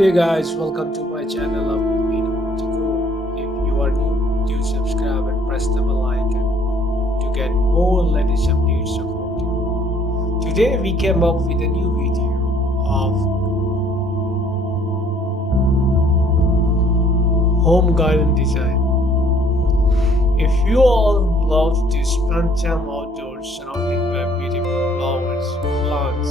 Hey guys, welcome to my channel of FBQUEEN Home Decor. If you are new, do subscribe and press the bell icon to get more latest updates of home decor. Today we came up with a new video of home garden design. If you all love to spend time outdoors surrounded by beautiful flowers, plants,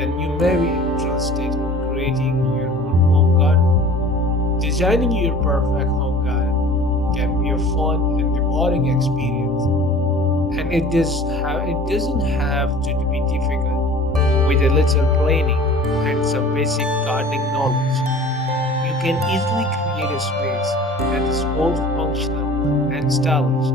then you may be interested in creating your own home garden. Designing your perfect home garden can be a fun and rewarding experience, and it doesn't have to be difficult. With a little planning and some basic gardening knowledge, you can easily create a space that is both functional and stylish.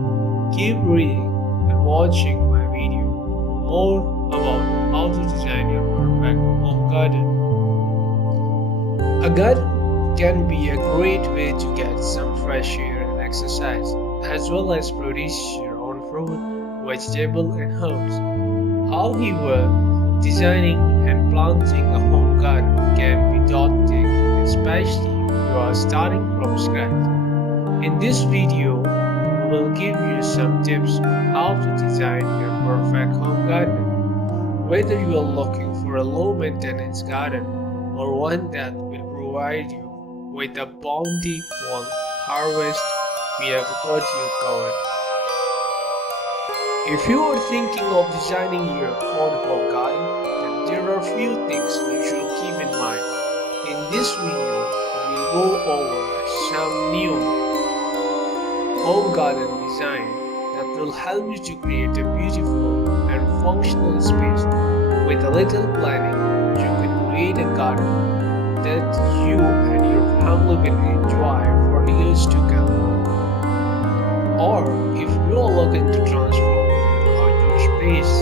Keep reading and watching my video for more about how to design your perfect home garden. A garden can be a great way to get some fresh air and exercise, as well as produce your own fruit, vegetable, and herbs. However, designing and planting a home garden can be daunting, especially if you are starting from scratch. In this video, we will give you some tips on how to design your perfect home garden. Whether you are looking for a low maintenance garden or one that will provide you with a bountiful harvest, we have got you covered. If you are thinking of designing your own home garden, then there are a few things you should keep in mind. In this video, we will go over some new home garden design that will help you to create a beautiful and functional space. With a little planning, you can create a garden that you and your family will enjoy for years to come. Or if you are looking to transform your outdoor space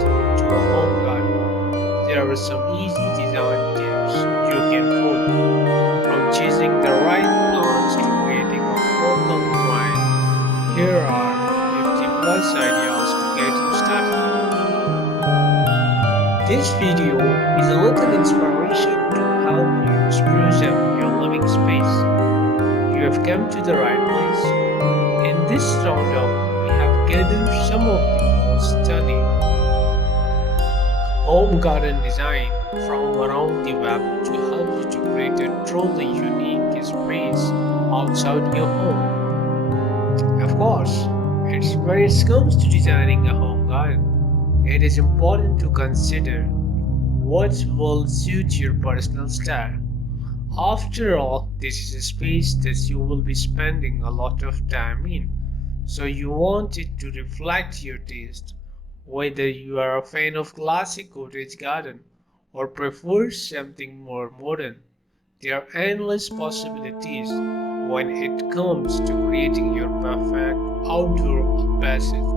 to a home garden, there are some easy design tips you can follow. From choosing the right plants to creating a fertile ground, here are 50 plus ideas to get you started. This video is a little inspiration to help you spruce up your living space. You have come to the right place. In this roundup, we have gathered some of the most stunning home garden design from around the web to help you to create a truly unique space outside your home. Of course, when it comes to designing a home garden, it is important to consider what will suit your personal style. After all, this is a space that you will be spending a lot of time in, so you want it to reflect your taste. Whether you are a fan of classic cottage garden or prefer something more modern, there are endless possibilities when it comes to creating your perfect outdoor passage.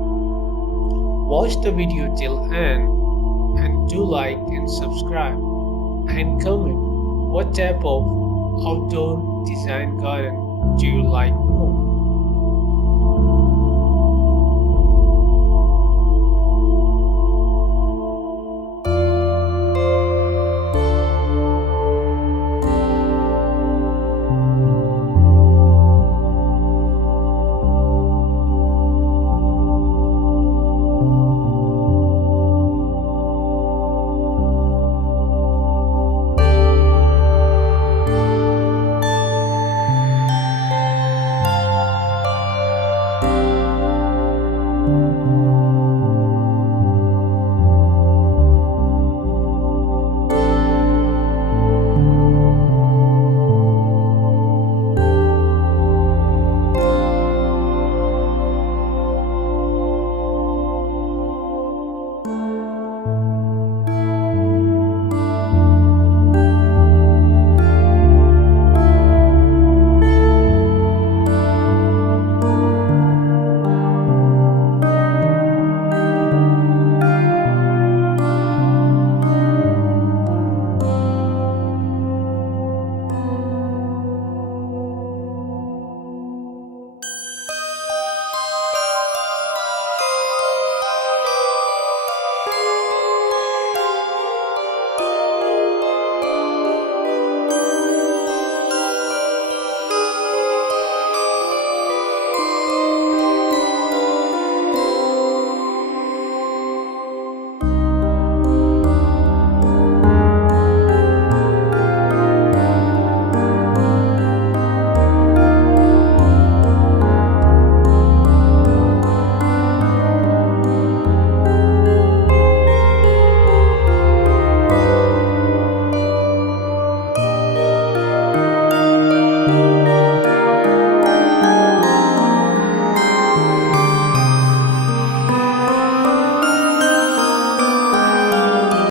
Watch the video till end and do like and subscribe and comment what type of outdoor design garden do you like more.